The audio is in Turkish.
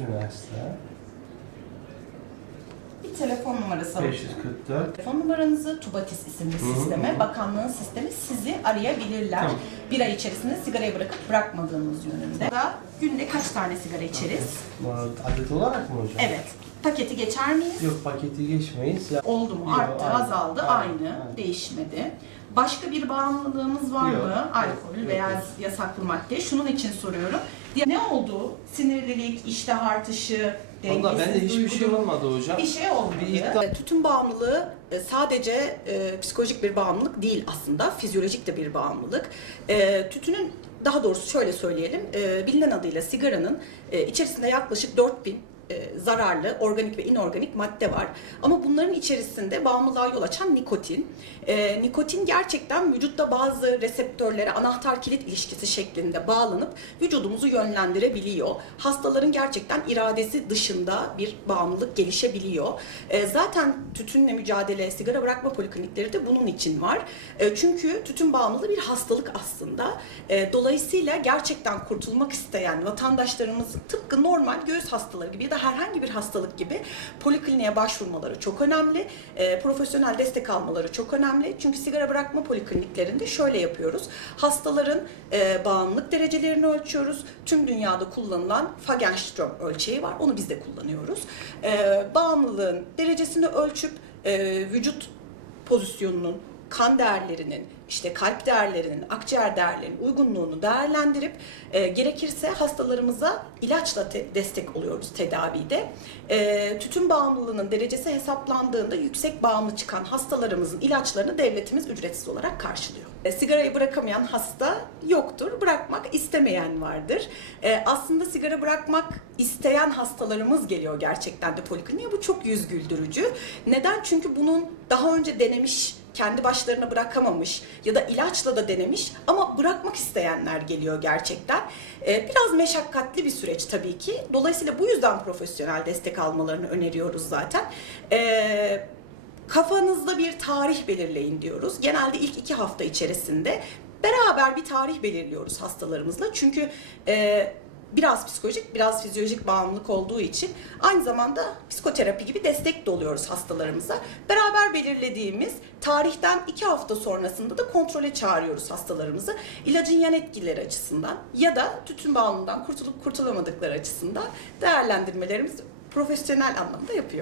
you that. Bir telefon numarası alın. 544. Telefon numaranızı TUBATIS isimli Hı hı. sisteme, bakanlığın sistemi sizi arayabilirler. Tamam. Bir ay içerisinde sigarayı bırakıp bırakmadığınız yönünde. Da günde kaç tane sigara içeriz? Adet olarak mı hocam? Evet. Paketi geçer miyiz? Yok paketi geçmeyiz. Ya- Oldu mu? Yok, Arttı, aynı. azaldı, Aynı, aynı. aynı. Değişmedi. Başka bir bağımlılığımız var Yok, mı? Alkol yok, veya yok. yasaklı madde. Şunun için soruyorum. Ne oldu? Sinirlilik, iştah artışı, Valla bende hiçbir şey olmadı hocam. Bir şey olmadı. Bir iddia- Tütün bağımlılığı e, sadece e, psikolojik bir bağımlılık değil aslında. Fizyolojik de bir bağımlılık. E, tütünün daha doğrusu şöyle söyleyelim. e, bilinen adıyla sigaranın e, içerisinde yaklaşık 4000 e, zararlı organik ve inorganik madde var. Ama bunların içerisinde bağımlılığa yol açan nikotin. E, nikotin gerçekten vücutta bazı reseptörlere anahtar kilit ilişkisi şeklinde bağlanıp vücudumuzu yönlendirebiliyor. Hastaların gerçekten iradesi dışında bir bağımlılık gelişebiliyor. E, zaten tütünle mücadele, sigara bırakma poliklinikleri de bunun için var. E, çünkü tütün bağımlılığı bir hastalık aslında. E, dolayısıyla gerçekten kurtulmak isteyen vatandaşlarımız tıpkı normal göğüs hastaları gibi ya da herhangi bir hastalık gibi polikliniğe başvurmaları çok önemli. E, profesyonel destek almaları çok önemli. Çünkü sigara bırakma polikliniklerinde şöyle yapıyoruz. Hastaların e, bağımlılık derecelerini ölçüyoruz. Tüm dünyada kullanılan Fagenström ölçeği var. Onu biz de kullanıyoruz. E, bağımlılığın derecesini ölçüp e, vücut pozisyonunun, kan değerlerinin, işte kalp değerlerinin, akciğer değerlerinin uygunluğunu değerlendirip e, gerekirse hastalarımıza ilaçla te- destek oluyoruz tedavide. E, tütün bağımlılığının derecesi hesaplandığında yüksek bağımlı çıkan hastalarımızın ilaçlarını devletimiz ücretsiz olarak karşılıyor. E, sigarayı bırakamayan hasta yoktur, bırakmak istemeyen vardır. E, aslında sigara bırakmak isteyen hastalarımız geliyor gerçekten de polikliniğe. Bu çok yüz güldürücü. Neden? Çünkü bunun daha önce denemiş, kendi başlarına bırakamamış ya da ilaçla da denemiş ama bırakmak isteyenler geliyor gerçekten. Ee, biraz meşakkatli bir süreç tabii ki. Dolayısıyla bu yüzden profesyonel destek almalarını öneriyoruz zaten. Ee, kafanızda bir tarih belirleyin diyoruz. Genelde ilk iki hafta içerisinde beraber bir tarih belirliyoruz hastalarımızla. Çünkü e, biraz psikolojik, biraz fizyolojik bağımlılık olduğu için aynı zamanda psikoterapi gibi destek de oluyoruz hastalarımıza. Beraber belirlediğimiz tarihten iki hafta sonrasında da kontrole çağırıyoruz hastalarımızı. İlacın yan etkileri açısından ya da tütün bağımlılığından kurtulup kurtulamadıkları açısından değerlendirmelerimizi profesyonel anlamda yapıyoruz.